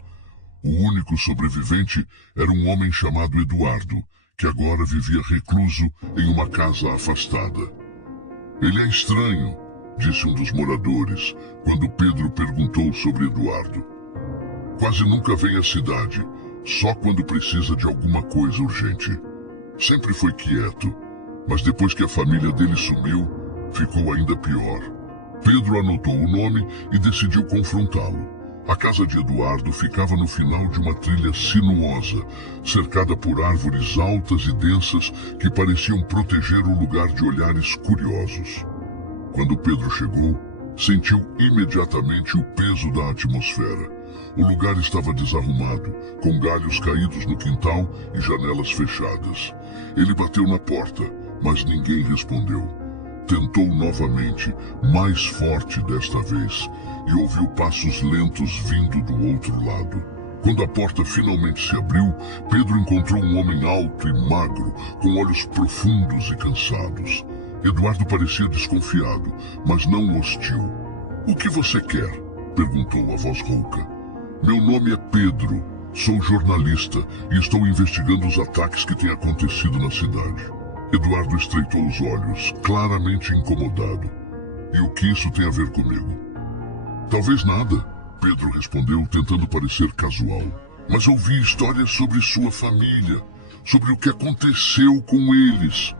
O único sobrevivente era um homem chamado Eduardo, que agora vivia recluso em uma casa afastada. Ele é estranho, disse um dos moradores, quando Pedro perguntou sobre Eduardo. Quase nunca vem à cidade, só quando precisa de alguma coisa urgente. Sempre foi quieto, mas depois que a família dele sumiu, ficou ainda pior. Pedro anotou o nome e decidiu confrontá-lo. A casa de Eduardo ficava no final de uma trilha sinuosa, cercada por árvores altas e densas que pareciam proteger o lugar de olhares curiosos. Quando Pedro chegou, sentiu imediatamente o peso da atmosfera. O lugar estava desarrumado, com galhos caídos no quintal e janelas fechadas. Ele bateu na porta, mas ninguém respondeu. Tentou novamente, mais forte desta vez, e ouviu passos lentos vindo do outro lado. Quando a porta finalmente se abriu, Pedro encontrou um homem alto e magro, com olhos profundos e cansados. Eduardo parecia desconfiado, mas não hostil. "O que você quer?" perguntou a voz rouca. "Meu nome é Pedro, sou jornalista e estou investigando os ataques que têm acontecido na cidade." Eduardo estreitou os olhos, claramente incomodado. "E o que isso tem a ver comigo?" "Talvez nada," Pedro respondeu, tentando parecer casual. "Mas ouvi histórias sobre sua família, sobre o que aconteceu com eles."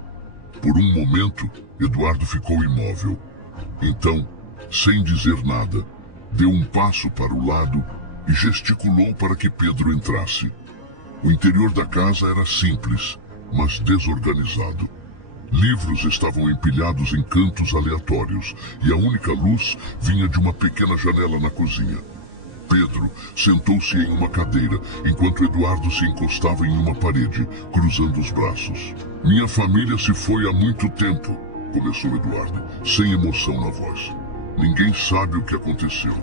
Por um momento, Eduardo ficou imóvel. Então, sem dizer nada, deu um passo para o lado e gesticulou para que Pedro entrasse. O interior da casa era simples, mas desorganizado. Livros estavam empilhados em cantos aleatórios e a única luz vinha de uma pequena janela na cozinha. Pedro sentou-se em uma cadeira, enquanto Eduardo se encostava em uma parede, cruzando os braços. "Minha família se foi há muito tempo," começou Eduardo, sem emoção na voz. "Ninguém sabe o que aconteceu,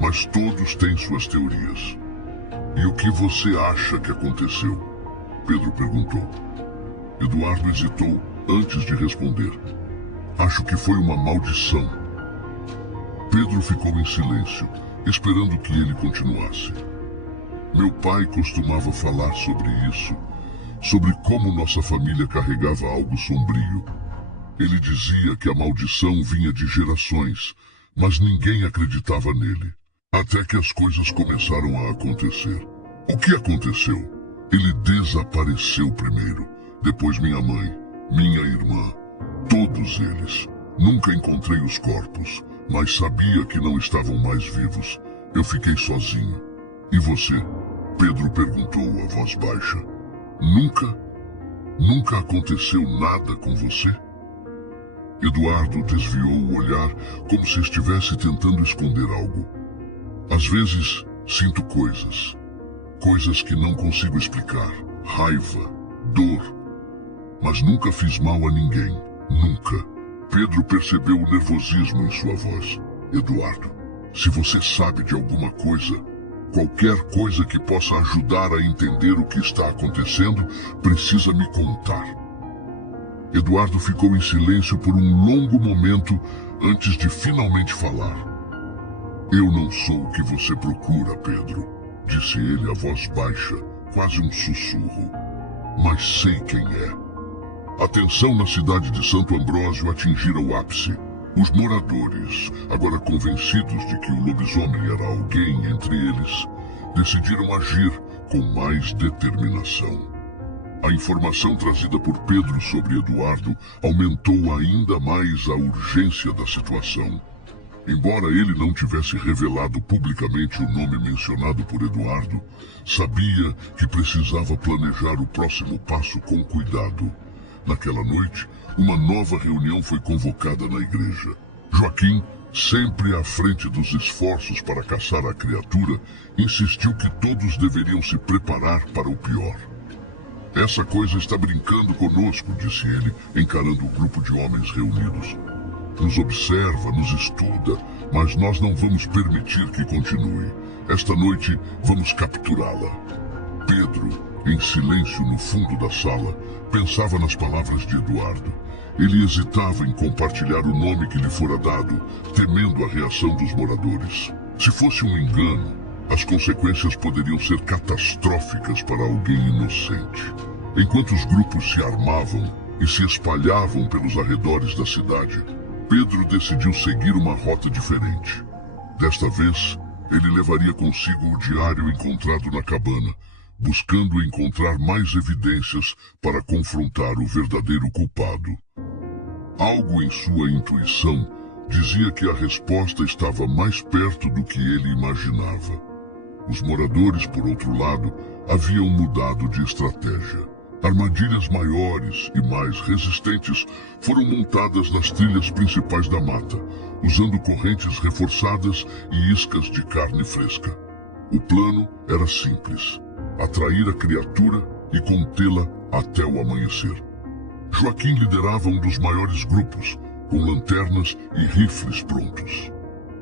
mas todos têm suas teorias." "E o que você acha que aconteceu?" Pedro perguntou. Eduardo hesitou antes de responder. "Acho que foi uma maldição." Pedro ficou em silêncio, esperando que ele continuasse. "Meu pai costumava falar sobre isso, sobre como nossa família carregava algo sombrio. Ele dizia que a maldição vinha de gerações, mas ninguém acreditava nele. Até que as coisas começaram a acontecer." "O que aconteceu?" "Ele desapareceu primeiro, depois minha mãe, minha irmã, todos eles. Nunca encontrei os corpos, mas sabia que não estavam mais vivos. Eu fiquei sozinho." "E você?" Pedro perguntou a voz baixa. Nunca aconteceu nada com você?" Eduardo desviou o olhar como se estivesse tentando esconder algo. "Às vezes, sinto coisas que não consigo explicar. Raiva, dor. Mas nunca fiz mal a ninguém. Nunca." Pedro percebeu o nervosismo em sua voz. "Eduardo, se você sabe de alguma coisa, qualquer coisa que possa ajudar a entender o que está acontecendo, precisa me contar." Eduardo ficou em silêncio por um longo momento antes de finalmente falar. "Eu não sou o que você procura, Pedro," disse ele, a voz baixa, quase um sussurro. "Mas sei quem é." A tensão na cidade de Santo Ambrósio atingira o ápice. Os moradores, agora convencidos de que o lobisomem era alguém entre eles, decidiram agir com mais determinação. A informação trazida por Pedro sobre Eduardo aumentou ainda mais a urgência da situação. Embora ele não tivesse revelado publicamente o nome mencionado por Eduardo, sabia que precisava planejar o próximo passo com cuidado. Naquela noite, uma nova reunião foi convocada na igreja. Joaquim, sempre à frente dos esforços para caçar a criatura, insistiu que todos deveriam se preparar para o pior. "Essa coisa está brincando conosco," disse ele, encarando o grupo de homens reunidos. "Nos observa, nos estuda, mas nós não vamos permitir que continue. Esta noite vamos capturá-la." Pedro, em silêncio no fundo da sala, pensava nas palavras de Eduardo. Ele hesitava em compartilhar o nome que lhe fora dado, temendo a reação dos moradores. Se fosse um engano, as consequências poderiam ser catastróficas para alguém inocente. Enquanto os grupos se armavam e se espalhavam pelos arredores da cidade, Pedro decidiu seguir uma rota diferente. Desta vez, ele levaria consigo o diário encontrado na cabana, buscando encontrar mais evidências para confrontar o verdadeiro culpado. Algo em sua intuição dizia que a resposta estava mais perto do que ele imaginava. Os moradores, por outro lado, haviam mudado de estratégia. Armadilhas maiores e mais resistentes foram montadas nas trilhas principais da mata, usando correntes reforçadas e iscas de carne fresca. O plano era simples: atrair a criatura e contê-la até o amanhecer. Joaquim liderava um dos maiores grupos, com lanternas e rifles prontos.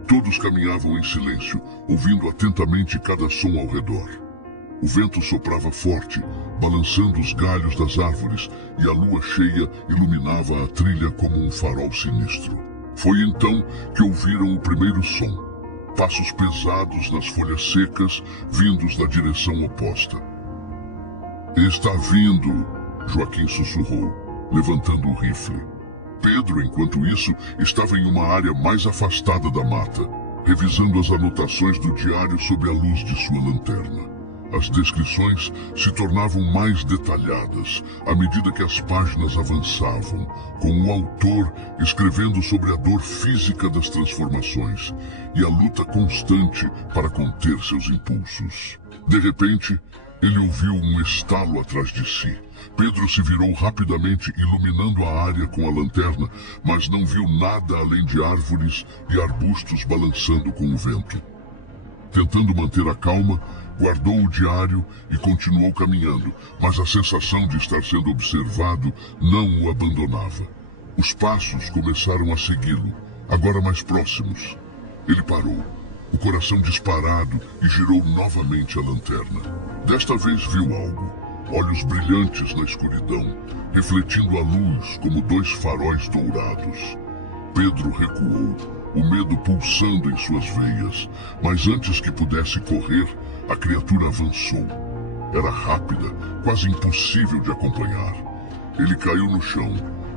Todos caminhavam em silêncio, ouvindo atentamente cada som ao redor. O vento soprava forte, balançando os galhos das árvores, e a lua cheia iluminava a trilha como um farol sinistro. Foi então que ouviram o primeiro som: passos pesados nas folhas secas, vindos da direção oposta. "Está vindo!" Joaquim sussurrou, levantando o rifle. Pedro, enquanto isso, estava em uma área mais afastada da mata, revisando as anotações do diário sob a luz de sua lanterna. As descrições se tornavam mais detalhadas à medida que as páginas avançavam, com o autor escrevendo sobre a dor física das transformações e a luta constante para conter seus impulsos. De repente, ele ouviu um estalo atrás de si. Pedro se virou rapidamente, iluminando a área com a lanterna, mas não viu nada além de árvores e arbustos balançando com o vento. Tentando manter a calma, guardou o diário e continuou caminhando, mas a sensação de estar sendo observado não o abandonava. Os passos começaram a segui-lo, agora mais próximos. Ele parou, o coração disparado, e girou novamente a lanterna. Desta vez viu algo: olhos brilhantes na escuridão, refletindo a luz como dois faróis dourados. Pedro recuou, o medo pulsando em suas veias, mas antes que pudesse correr, a criatura avançou. Era rápida, quase impossível de acompanhar. Ele caiu no chão,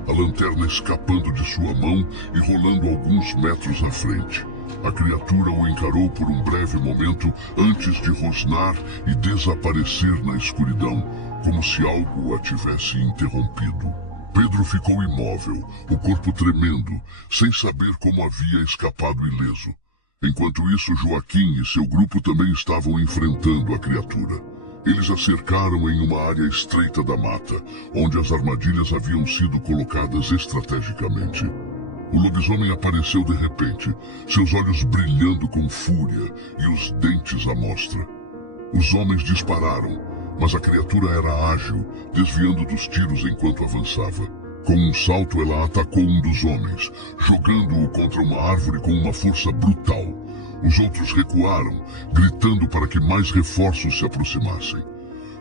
a lanterna escapando de sua mão e rolando alguns metros à frente. A criatura o encarou por um breve momento antes de rosnar e desaparecer na escuridão, como se algo a tivesse interrompido. Pedro ficou imóvel, o corpo tremendo, sem saber como havia escapado ileso. Enquanto isso, Joaquim e seu grupo também estavam enfrentando a criatura. Eles a cercaram em uma área estreita da mata, onde as armadilhas haviam sido colocadas estrategicamente. O lobisomem apareceu de repente, seus olhos brilhando com fúria e os dentes à mostra. Os homens dispararam, mas a criatura era ágil, desviando dos tiros enquanto avançava. Com um salto, ela atacou um dos homens, jogando-o contra uma árvore com uma força brutal. Os outros recuaram, gritando para que mais reforços se aproximassem.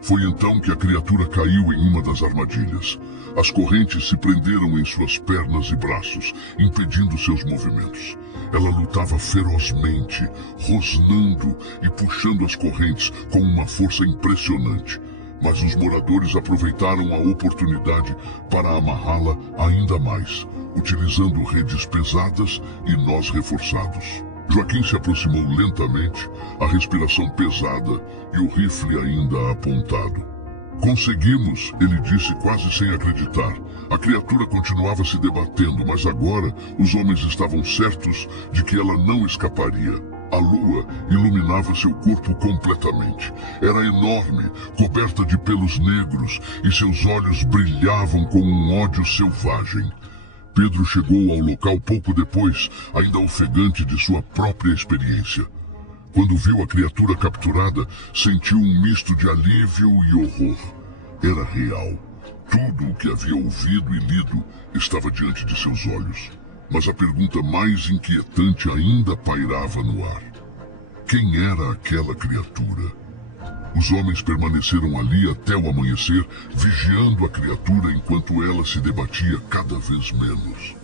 Foi então que a criatura caiu em uma das armadilhas. As correntes se prenderam em suas pernas e braços, impedindo seus movimentos. Ela lutava ferozmente, rosnando e puxando as correntes com uma força impressionante. Mas os moradores aproveitaram a oportunidade para amarrá-la ainda mais, utilizando redes pesadas e nós reforçados. Joaquim se aproximou lentamente, a respiração pesada e o rifle ainda apontado. "Conseguimos", ele disse quase sem acreditar. A criatura continuava se debatendo, mas agora os homens estavam certos de que ela não escaparia. A lua iluminava seu corpo completamente. Era enorme, coberta de pelos negros, e seus olhos brilhavam com um ódio selvagem. Pedro chegou ao local pouco depois, ainda ofegante de sua própria experiência. Quando viu a criatura capturada, sentiu um misto de alívio e horror. Era real. Tudo o que havia ouvido e lido estava diante de seus olhos. Mas a pergunta mais inquietante ainda pairava no ar. Quem era aquela criatura? Os homens permaneceram ali até o amanhecer, vigiando a criatura enquanto ela se debatia cada vez menos.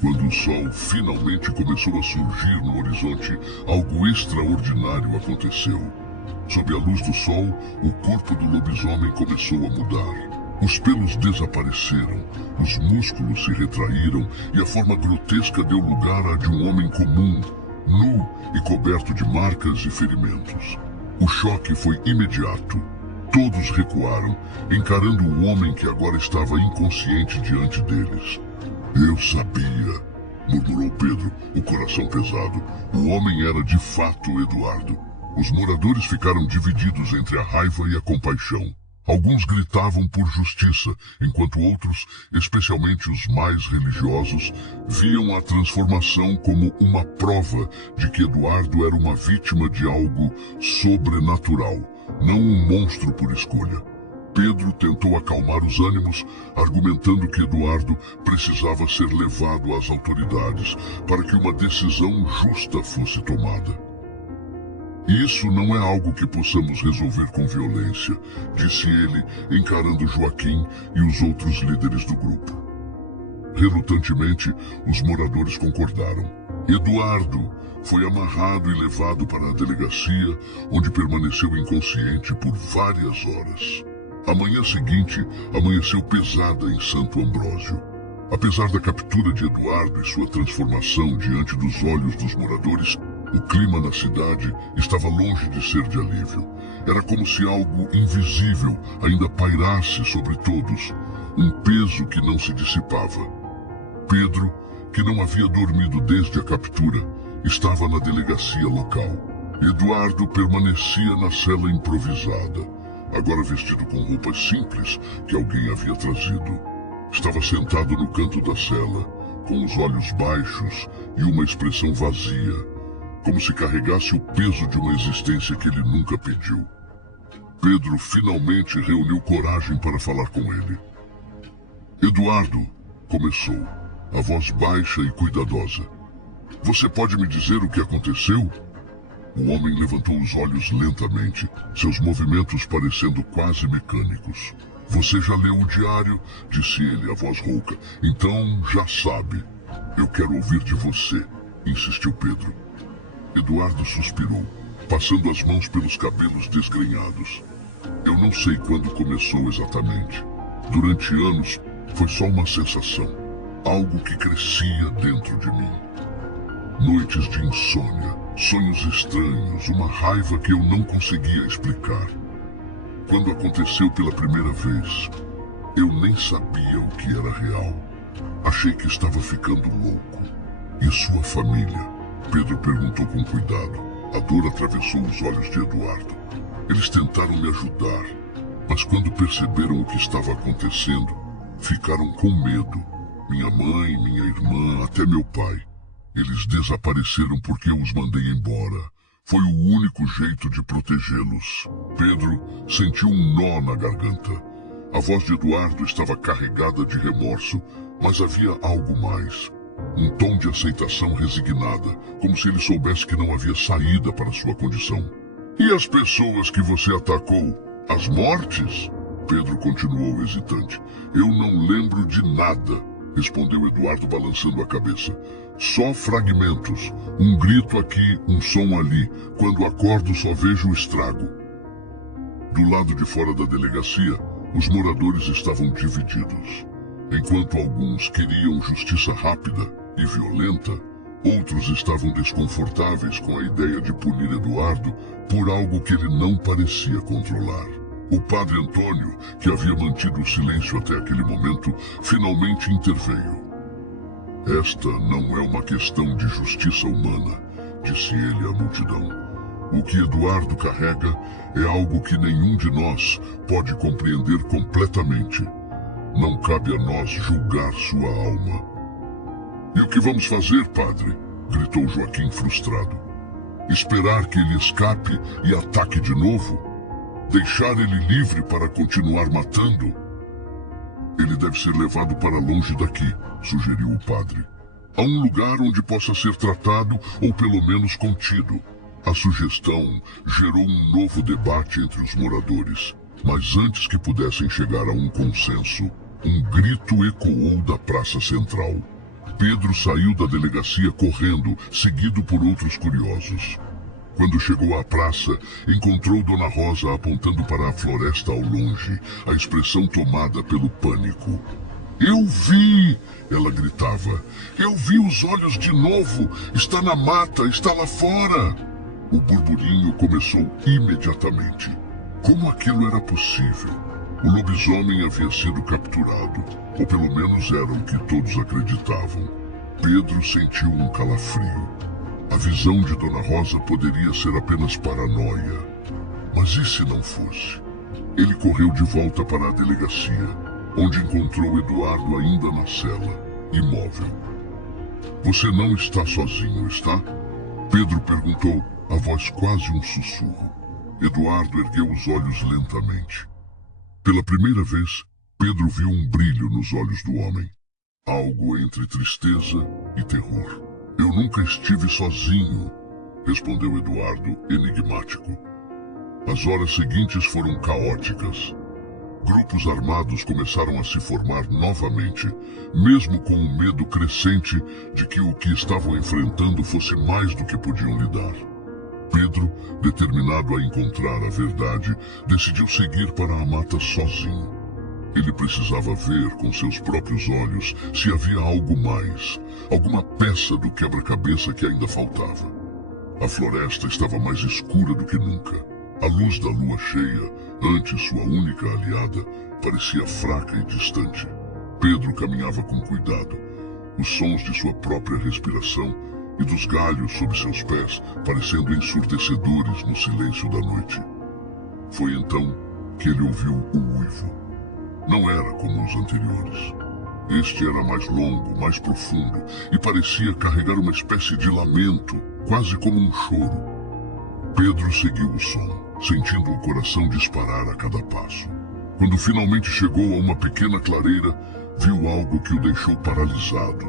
Quando o sol finalmente começou a surgir no horizonte, algo extraordinário aconteceu. Sob a luz do sol, o corpo do lobisomem começou a mudar. Os pelos desapareceram, os músculos se retraíram e a forma grotesca deu lugar à de um homem comum, nu e coberto de marcas e ferimentos. O choque foi imediato. Todos recuaram, encarando o homem que agora estava inconsciente diante deles. "Eu sabia", murmurou Pedro, o coração pesado. O homem era de fato Eduardo. Os moradores ficaram divididos entre a raiva e a compaixão. Alguns gritavam por justiça, enquanto outros, especialmente os mais religiosos, viam a transformação como uma prova de que Eduardo era uma vítima de algo sobrenatural, não um monstro por escolha. Pedro tentou acalmar os ânimos, argumentando que Eduardo precisava ser levado às autoridades para que uma decisão justa fosse tomada. Isso não é algo que possamos resolver com violência, disse ele, encarando Joaquim e os outros líderes do grupo. Relutantemente, os moradores concordaram. Eduardo foi amarrado e levado para a delegacia, onde permaneceu inconsciente por várias horas. A manhã seguinte amanheceu pesada em Santo Ambrósio. Apesar da captura de Eduardo e sua transformação diante dos olhos dos moradores, o clima na cidade estava longe de ser de alívio. Era como se algo invisível ainda pairasse sobre todos, um peso que não se dissipava. Pedro, que não havia dormido desde a captura, estava na delegacia local. Eduardo permanecia na cela improvisada, agora vestido com roupas simples que alguém havia trazido. Estava sentado no canto da cela, com os olhos baixos e uma expressão vazia, como se carregasse o peso de uma existência que ele nunca pediu. Pedro finalmente reuniu coragem para falar com ele. Eduardo, começou, a voz baixa e cuidadosa. Você pode me dizer o que aconteceu? O homem levantou os olhos lentamente, seus movimentos parecendo quase mecânicos. Você já leu o diário? Disse ele, a voz rouca. Então já sabe. Eu quero ouvir de você, insistiu Pedro. Eduardo suspirou, passando as mãos pelos cabelos desgrenhados. Eu não sei quando começou exatamente. Durante anos, foi só uma sensação. Algo que crescia dentro de mim. Noites de insônia, sonhos estranhos, uma raiva que eu não conseguia explicar. Quando aconteceu pela primeira vez, eu nem sabia o que era real. Achei que estava ficando louco. E sua família? Pedro perguntou com cuidado. A dor atravessou os olhos de Eduardo. Eles tentaram me ajudar, mas quando perceberam o que estava acontecendo, ficaram com medo. Minha mãe, minha irmã, até meu pai. Eles desapareceram porque eu os mandei embora. Foi o único jeito de protegê-los. Pedro sentiu um nó na garganta. A voz de Eduardo estava carregada de remorso, mas havia algo mais. Um tom de aceitação resignada, como se ele soubesse que não havia saída para sua condição. E as pessoas que você atacou? As mortes? Pedro continuou hesitante. Eu não lembro de nada, respondeu Eduardo balançando a cabeça. Só fragmentos, um grito aqui, um som ali. Quando acordo só vejo o estrago. Do lado de fora da delegacia, os moradores estavam divididos. Enquanto alguns queriam justiça rápida e violenta, outros estavam desconfortáveis com a ideia de punir Eduardo por algo que ele não parecia controlar. O padre Antônio, que havia mantido o silêncio até aquele momento, finalmente interveio. Esta não é uma questão de justiça humana, disse ele à multidão. O que Eduardo carrega é algo que nenhum de nós pode compreender completamente. Não cabe a nós julgar sua alma. E o que vamos fazer, padre? Gritou Joaquim frustrado. Esperar que ele escape e ataque de novo? Deixar ele livre para continuar matando? Ele deve ser levado para longe daqui, sugeriu o padre. A um lugar onde possa ser tratado ou pelo menos contido. A sugestão gerou um novo debate entre os moradores, mas antes que pudessem chegar a um consenso, um grito ecoou da praça central. Pedro saiu da delegacia correndo, seguido por outros curiosos. Quando chegou à praça, encontrou Dona Rosa apontando para a floresta ao longe, a expressão tomada pelo pânico. Eu vi! Ela gritava. Eu vi os olhos de novo! Está na mata, está lá fora! O burburinho começou imediatamente. Como aquilo era possível? O lobisomem havia sido capturado, ou pelo menos era o que todos acreditavam. Pedro sentiu um calafrio. A visão de Dona Rosa poderia ser apenas paranoia. Mas e se não fosse? Ele correu de volta para a delegacia, onde encontrou Eduardo ainda na cela, imóvel. Você não está sozinho, está? Pedro perguntou, a voz quase um sussurro. Eduardo ergueu os olhos lentamente. Pela primeira vez, Pedro viu um brilho nos olhos do homem. Algo entre tristeza e terror. Eu nunca estive sozinho, respondeu Eduardo, enigmático. As horas seguintes foram caóticas. Grupos armados começaram a se formar novamente, mesmo com um medo crescente de que o que estavam enfrentando fosse mais do que podiam lidar. Pedro, determinado a encontrar a verdade, decidiu seguir para a mata sozinho. Ele precisava ver com seus próprios olhos se havia algo mais, alguma peça do quebra-cabeça que ainda faltava. A floresta estava mais escura do que nunca. A luz da lua cheia, antes sua única aliada, parecia fraca e distante. Pedro caminhava com cuidado. Os sons de sua própria respiração e dos galhos sob seus pés parecendo ensurdecedores no silêncio da noite. Foi então que ele ouviu o uivo. Não era como os anteriores. Este era mais longo, mais profundo e parecia carregar uma espécie de lamento, quase como um choro. Pedro seguiu o som, sentindo o coração disparar a cada passo. Quando finalmente chegou a uma pequena clareira, viu algo que o deixou paralisado.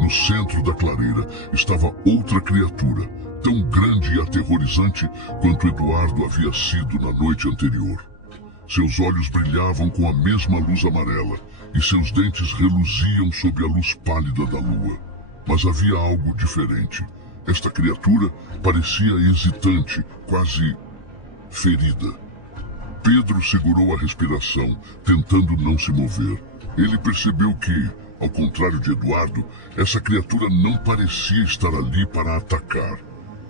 No centro da clareira estava outra criatura, tão grande e aterrorizante quanto Eduardo havia sido na noite anterior. Seus olhos brilhavam com a mesma luz amarela e seus dentes reluziam sob a luz pálida da lua. Mas havia algo diferente. Esta criatura parecia hesitante, quase ferida. Pedro segurou a respiração, tentando não se mover. Ele percebeu que, ao contrário de Eduardo, essa criatura não parecia estar ali para atacar.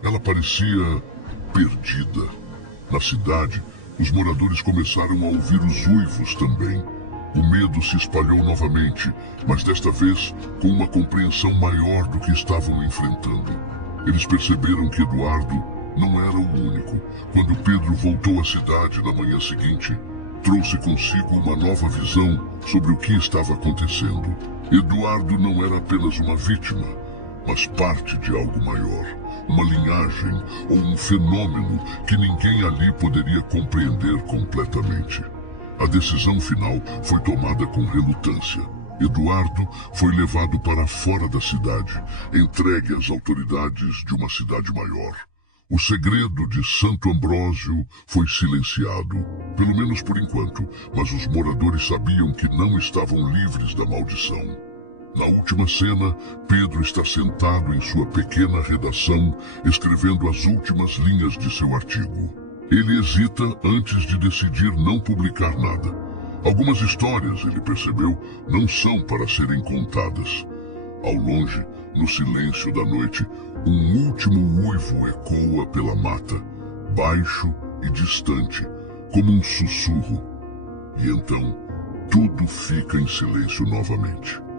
Ela parecia perdida. Na cidade, os moradores começaram a ouvir os uivos também. O medo se espalhou novamente, mas desta vez com uma compreensão maior do que estavam enfrentando. Eles perceberam que Eduardo não era o único. Quando Pedro voltou à cidade na manhã seguinte, trouxe consigo uma nova visão sobre o que estava acontecendo. Eduardo não era apenas uma vítima, mas parte de algo maior, uma linhagem ou um fenômeno que ninguém ali poderia compreender completamente. A decisão final foi tomada com relutância. Eduardo foi levado para fora da cidade, entregue às autoridades de uma cidade maior. O segredo de Santo Ambrósio foi silenciado, pelo menos por enquanto, mas os moradores sabiam que não estavam livres da maldição. Na última cena, Pedro está sentado em sua pequena redação, escrevendo as últimas linhas de seu artigo. Ele hesita antes de decidir não publicar nada. Algumas histórias, ele percebeu, não são para serem contadas. Ao longe, no silêncio da noite, um último uivo ecoa pela mata, baixo e distante, como um sussurro. E então, tudo fica em silêncio novamente.